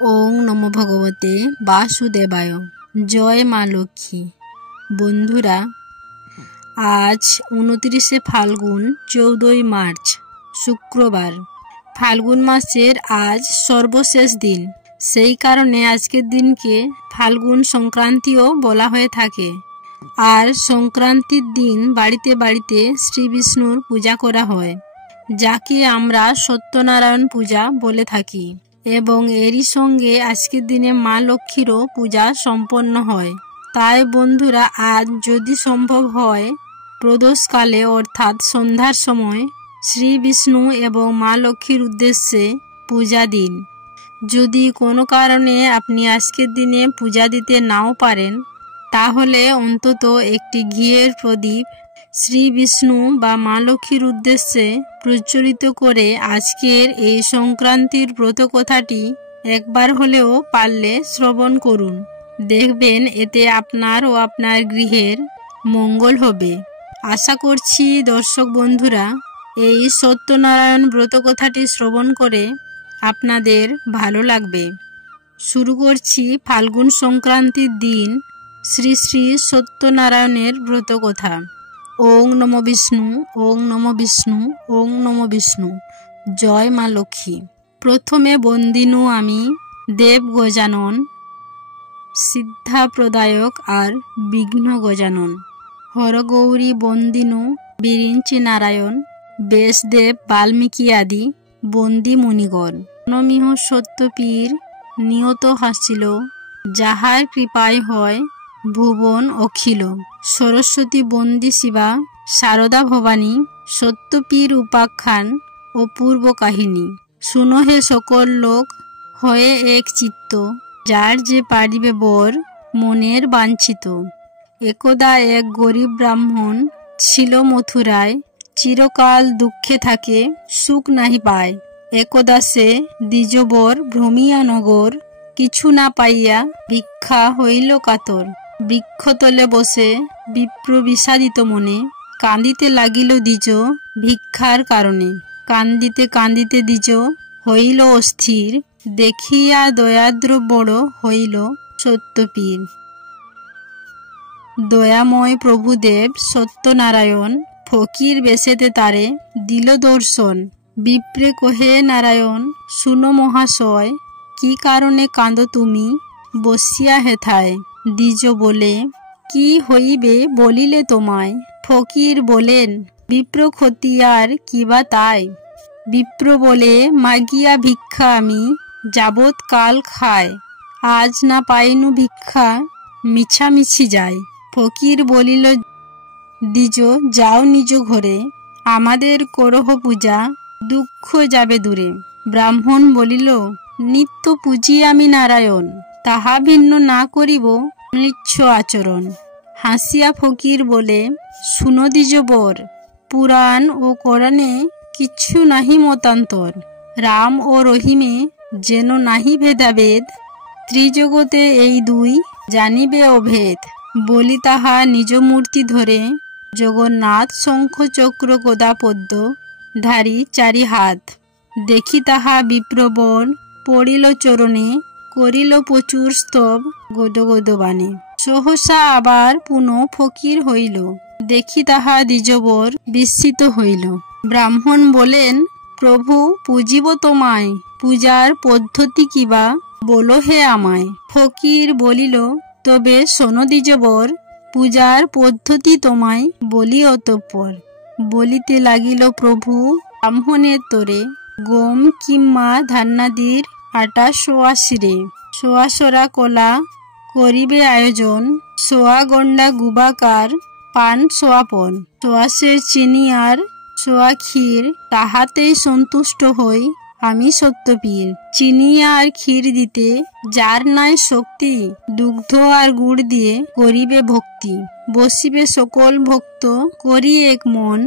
ওং নমো ভগবতে বাসুদেবায়। জয় মা লক্ষ্মী। বন্ধুরা, আজ 29শে ফাল্গুন 14ই মার্চ শুক্রবার। ফাল্গুন মাসের আজ সর্বশেষ দিন। সেই কারণে আজকের দিনকে ফাল্গুন সংক্রান্তিও বলা হয়ে থাকে। আর সংক্রান্তির দিন বাড়িতে বাড়িতে শ্রী বিষ্ণুর পূজা করা হয়, যাকে আমরা সত্যনারায়ণ পূজা বলে থাকি। এবং এরই সঙ্গে আজকের দিনে মা লক্ষ্মীরও পূজা সম্পন্ন হয়। তাই বন্ধুরা, আজ যদি সম্ভব হয় প্রদোষকালে অর্থাৎ সন্ধ্যার সময় শ্রী বিষ্ণু এবং মা লক্ষ্মীর উদ্দেশ্যে পূজা দিন। যদি কোনো কারণে আপনি আজকের দিনে পূজা দিতে নাও পারেন, তাহলে অন্তত একটি ঘিয়ের প্রদীপ শ্রী বিষ্ণু বা মা লক্ষ্মীর উদ্দেশ্যে প্রজ্বলিত করে আজকের এই সংক্রান্তির ব্রত কথাটি একবার হলেও পারলে শ্রবণ করুন। দেখবেন এতে আপনার ও আপনার গৃহের মঙ্গল হবে। আশা করছি দর্শক বন্ধুরা, এই সত্যনারায়ণ ব্রত কথাটি শ্রবণ করে আপনাদের ভালো লাগবে। শুরু করছি ফাল্গুন সংক্রান্তির দিন শ্রী শ্রী সত্যনারায়ণের ব্রত কথা। ওং নমো বিষ্ণু, ওং নমো বিষ্ণু, ওং নমো বিষ্ণু। জয় মা লক্ষ্মী। প্রথমে বন্দিনু আমি দেব গজানন, সিদ্ধা প্রদায়ক আর বিঘ্ন গজানন। হরগৌরী বন্দিনু বিরিঞ্চি নারায়ণ, ব্যাসদেব বাল্মীকি আদি বন্দি মুনিগণ। নমিহ সত্যপীর নিয়ত হাসিল, যাহার কৃপায় হয় ভুবন অখিল। সরস্বতী বন্দি শিবা শারদা ভবানী, সত্যপীর উপাখ্যান অপূর্ব কাহিনী। শুনো হে সকল লোক, হয়ে এক চিত্ত, যার যে পারিবে বর মনের বাঞ্ছিত। একদা এক গরিব ব্রাহ্মণ ছিল মথুরায়, চিরকাল দুঃখে থাকে সুখ নাহি পায়। একদা সে দ্বিজবর ভ্রমিয়া নগর, কিছু না পাইয়া ভিক্ষা হইল কাতর। বৃক্ষতলে বসে বিপ্র বিষাদিত মনে, কাঁদিতে লাগিল দ্বিজ ভিক্ষার কারণে। কান্দিতে কান্দিতে দ্বিজ হইল অস্থির, দেখিয়া দয়াদ্র বড় হইল সত্যপীর। দয়াময় প্রভুদেব সত্যনারায়ণ ফকির বেশেতে তারে দিল দর্শন। বিপ্রে কহে নারায়ণ, শুনো মহাশয়, কি কারণে কাঁদো তুমি বসিয়া হেথায়? দ্বিজ বলে, কি হইবে বলিলে তোমায়? ফকির বলেন, বিপ্র ক্ষতি আর কিবা তাই? বিপ্র বলে, মাগিয়া ভিক্ষা আমি যাবৎ কাল খায়, আজ না পাইনু ভিক্ষা মিছামিছি যায়। ফকির বলিল, দ্বিজ যাও নিজ ঘরে, আমাদের করহ পূজা, দুঃখ যাবে দূরে। ব্রাহ্মণ বলিল, নিত্য পূজি আমি নারায়ণ, তাহা ভিন্ন না করিব ম্লেচ্ছ আচরণ। হাসিয়া ফকির বলে, শুনো দ্বিজবর, পুরাণ ও কোরআনে কিছু নাহি মতান্তর। রাম ও রহিমে যেন নাহি ভেদাভেদ, ত্রিজগতে এই দুই জানিবে অভেদ। বলি তাহা নিজ মূর্তি ধরে, জগন্নাথ শঙ্খ চক্র গদা পদ্ম ধারী চারি হাত। দেখি তাহা বিপ্রবর পড়িল চরণে, করিল প্রচুর স্তব গদ গদ বাণে। সহসা আবার পুনঃ ফকির হইল, দেখি তাহা দ্বিজবর বিস্মিত হইল। ব্রাহ্মণ বলেন, প্রভু পুজিব তোমায়, পূজার পদ্ধতি কিবা বলো হে আমায়। ফকির বলিল, তবে শোনো দ্বিজবর, পূজার পদ্ধতি তোমায় বলি অতঃপর। বলিতে লাগিল প্রভু ব্রাহ্মণের তোরে, গম কিংবা ধান্যাদির আটা সোয়া শিরে, সোয়া সরা কলা করিবে আয়োজন, সোয়া গন্ডা গুবাকার পান সোয়াপন, সোয়াশের চিনি আর সোয়া ক্ষীর, তাহাতেই সন্তুষ্ট হই আমি সত্যপীর। চিনি আর ক্ষীর দিতে যার নাই শক্তি, দুগ্ধ আর গুড় দিয়ে করিবে ভক্তি। বসিবে সকল ভক্ত করি এক মন,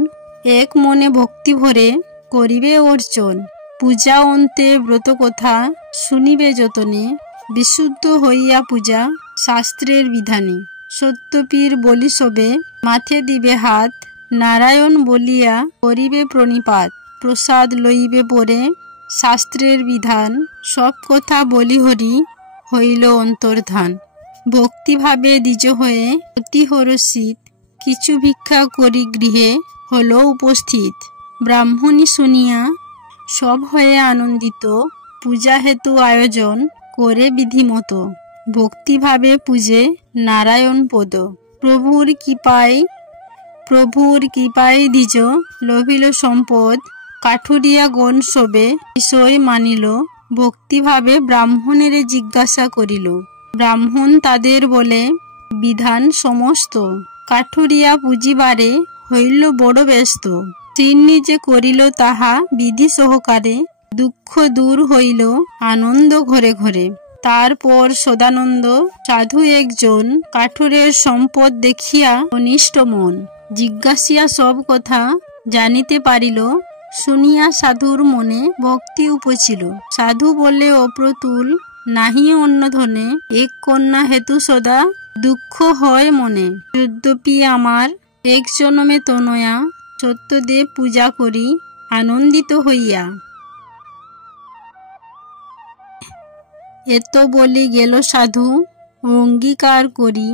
এক মনে ভক্তি ভরে করিবে অর্চন। পূজা অন্তে ব্রত কথা শুনিবে যতনে, বিশুদ্ধ হইয়া পূজা শাস্ত্রের বিধানে। সত্যপীর বলি সবে মাথে দিবে হাত, নারায়ণ বলিয়া করিবে প্রণিপাত। প্রসাদ লইবে পরে শাস্ত্রের বিধান, সব কথা বলি হরি, হইল অন্তর্ধান। ভক্তিভাবে দ্বিজ হয়ে অতি হরষিত, কিছু ভিক্ষা করি গৃহে, হল উপস্থিত। ব্রাহ্মণী শুনিয়া সব হয়ে আনন্দিত, পূজা হেতু আয়োজন করে বিধিমতো। ভক্তিভাবে পূজে নারায়ণ পদ। প্রভুর কৃপায় দ্বিজ লভিল সম্পদ, কাঠুরিয়া গণ সবে বিষয় মানিল। ভক্তিভাবে ব্রাহ্মণের জিজ্ঞাসা করিল, ব্রাহ্মণ তাদের বলে বিধান সমস্ত। কাঠুরিয়া পুজিবারে হইল বড় ব্যস্ত, তিনি যে করিল তাহা বিধি সহকারে। দুঃখ দূর হইল আনন্দ ঘরে ঘরে। তারপর সদানন্দ সাধু একজন, কাঠুরের সম্পদ দেখিয়া অনিষ্ট মন। জিজ্ঞাসিয়া সব কথা জানিতে পারিল, শুনিয়া সাধুর মনে ভক্তি উপচিল। সাধু বলে অপ্রতুল নাহি অন্য ধনে, এক কন্যা হেতু সদা দুঃখ হয় মনে। যদ্যপি আমার এক জনমে তনয়া, সত্যদেব পূজা করি আনন্দিত হইয়া। এত বলি গেল সাধু অঙ্গীকার করি,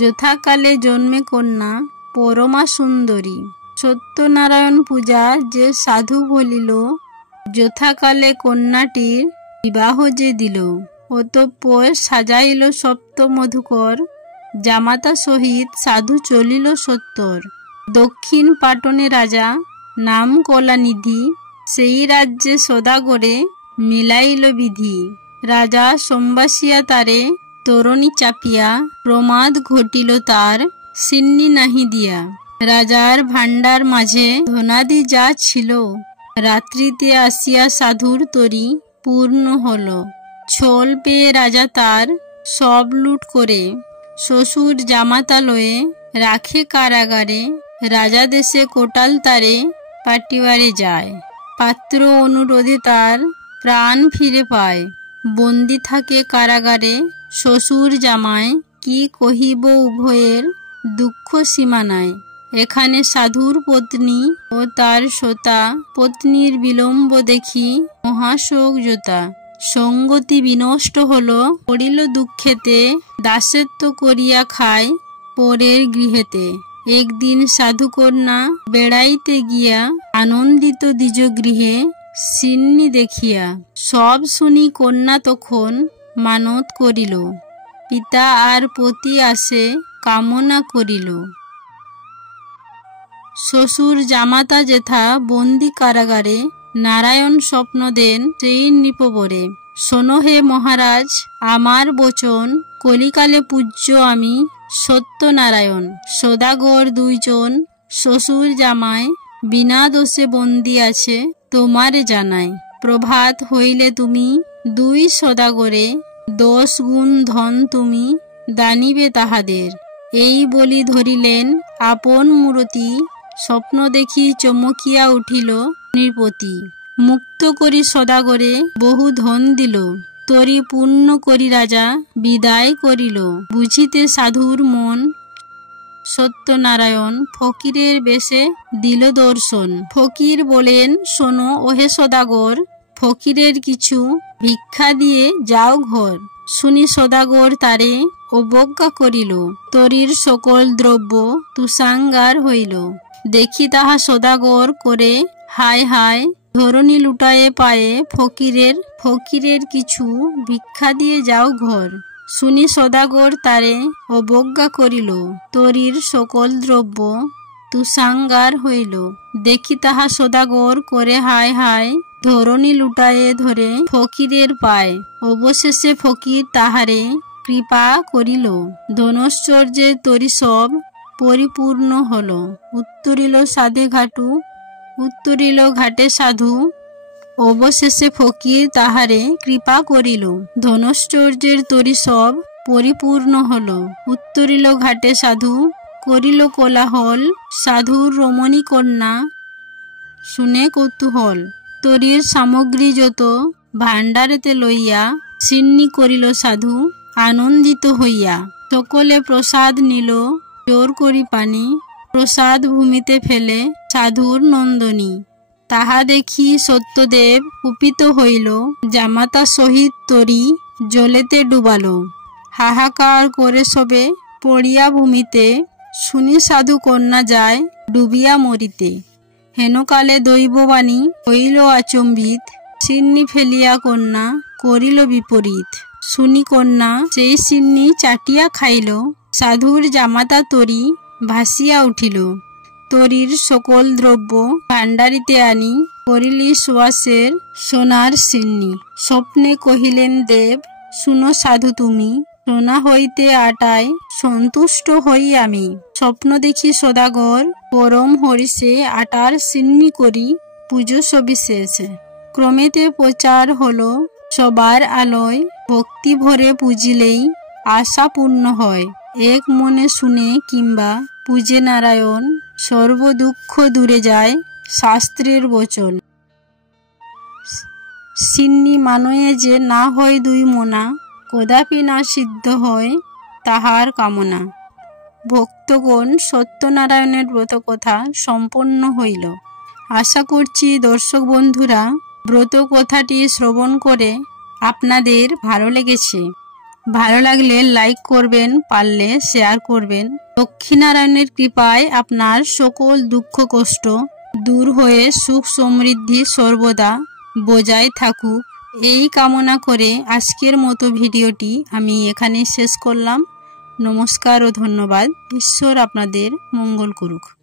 যথাকালে জন্মে কন্যা পরমা সুন্দরী। সত্যনারায়ণ পূজা যে সাধু বলিল, যথাকালে কন্যাটির বিবাহ যে দিল। অতঃপর সাজাইল সপ্ত মধুকর, জামাতা সহিত সাধু চলিল সত্তর। দক্ষিণ পাটনে রাজা নাম কলানিধি, সেই রাজ্যে সদাগরে মিলাইল বিধি। রাজা সম্বাসিয়া তারে তরণী চাপিয়া, প্রমাদ ঘটিল তার সিন্নি নাহি দিয়া। রাজার ভাণ্ডার মাঝে ধনাদি যা ছিল, রাত্রিতে আসিয়া সাধুর তরি পূর্ণ হল। ছল পেয়ে রাজা তার সব লুট করে, শ্বশুর জামাতা লয়ে রাখে কারাগারে। রাজা দেশে কোটাল তারে পাটিবারে যায়, পাত্র অনুরোধে তার প্রাণ ফিরে পায়। বন্দি থাকে কারাগারে শ্বশুর জামায়, কি কহিব উভয়ের দুঃখ সীমা নাই। এখানে সাধুর পত্নী ও তার সতা, পত্নীর বিলম্ব দেখি মহাশোক জোতা। সঙ্গতি বিনষ্ট হল পড়িল দুঃখেতে, দাসত্ব করিয়া খায় পরের গৃহেতে। একদিন সাধুকন্যা বেড়াইতে গিয়া, আনন্দিত দ্বিজ গৃহে সিন্নি দেখিয়া। সব শুনি কন্যা তখন মানত করিল, পিতা আর পতি আসে কামনা করিল। শ্বশুর জামাতা যেথা বন্দি কারাগারে, নারায়ণ স্বপ্ন দেন সেই নৃপবরে। শোনো হে মহারাজ আমার বচন, কলিকালে পূজ্য আমি সত্যনারায়ণ। সদাগর দুইজন শ্বশুর জামাই, বিনা দোষে বন্দি আছে তোমারে জানাই। প্রভাত হইলে তুমি দুই সদাগরে, 10 গুণ ধন তুমি দানিবে তাহাদের। এই বলি ধরিলেন আপন মূরতি, স্বপ্ন দেখি চমকিয়া উঠিল নৃপতি। মুক্ত করি সদাগরে বহু ধন দিল, তরি পূর্ণ করি রাজা বিদায় করিল। বুঝিতে সাধুর মন সত্যনারায়ণ ফকিরের বেশে দিল দর্শন। ফকির বলেন শোনো ওহে সদাগর, ফকিরের কিছু ভিক্ষা দিয়ে যাও ঘর। শুনি সদাগর তারে অবজ্ঞা করিল, তরির সকল দ্রব্য তুষাঙ্গার হইল। দেখি তাহা সদাগর করে হায় হায়, ধরণী লুটায়ে পায়ে ফকিরের কিছু ভিক্ষা দিয়ে যাও ঘর। শুনি সদাগর তারে অবজ্ঞা করিল, তরির সকল দ্রব্য তুষাঙ্গার হইল। দেখি তাহা সদাগর করে হায় হায়, ধরণী লুটায়ে ধরে ফকিরের পায়। অবশেষে ফকির তাহারে কৃপা করিল, ধনৈশ্বর্যের তরি সব পরিপূর্ণ হল। উত্তরিল ঘাটে সাধু, অবশেষে ফকির তাহারে কৃপা করিল, ধনৈশ্বর্যের তরি সব পরিপূর্ণ হল। উত্তরিল ঘাটে সাধু, করিল কোলাহল। সাধুর রমণী কন্যা শুনে কৌতূহল, তরির সামগ্রী যত ভাণ্ডারেতে লইয়া সিন্নি করিল সাধু আনন্দিত হইয়া। সকলে প্রসাদ নিল জোর করি পানি, প্রসাদ ভূমিতে ফেলে সাধুর নন্দনী। তাহা দেখি সত্যদেব কুপিত হইল, জামাতা সহিত তরি জলেতে ডুবালো। হাহাকার করে সবে পড়িয়া ভূমিতে, শুনি সাধু কন্যা যায় ডুবিয়া মরিতে। হেনকালে দৈববাণী হইল আচম্বিত, সিন্নি ফেলিয়া কন্যা করিল বিপরীত। শুনি কন্যা সেই সিন্নি চাটিয়া খাইল, সাধুর জামাতা তরি ভাসিয়া উঠিল। তরির সকল দ্রব্য ভাণ্ডারিতে আনি করিলি সুয়াসের সোনার সিন্নি। স্বপ্নে কহিলেন দেব, শুনো সাধু তুমি, সোনা হইতে আটায় সন্তুষ্ট হই আমি। স্বপ্ন দেখি সদাগর পরম হরিষে আটার সিন্নি করি পুজো সবিশেষ। ক্রমেতে প্রচার হলো সবার আলোয়, ভক্তি ভরে পুজিলেই আশা পূর্ণ হয়। এক মনে শুনে কিংবা পূজে নারায়ণ, সর্ব দুঃখ দূরে যায় শাস্ত্রের বচন। সিন্নি মানয়ে যে না হয় দুই মোনা, কদাপি না সিদ্ধ হয় তাহার কামনা। ভক্তগণ সত্যনারায়ণের ব্রত কথা সম্পন্ন হইল। আশা করছি দর্শক বন্ধুরা ব্রত কথাটি শ্রবণ করে আপনাদের ভালো লেগেছে। ভালো লাগলে লাইক করবেন, পারলে শেয়ার করবেন। লক্ষ্মীনারায়ণের কৃপায় আপনার সকল দুঃখ কষ্ট দূর হয়ে সুখ সমৃদ্ধি সর্বদা বজায় থাকুক, এই কামনা করে আজকের মতো ভিডিওটি আমি এখানেই শেষ করলাম। নমস্কার ও ধন্যবাদ। ঈশ্বর আপনাদের মঙ্গল করুক।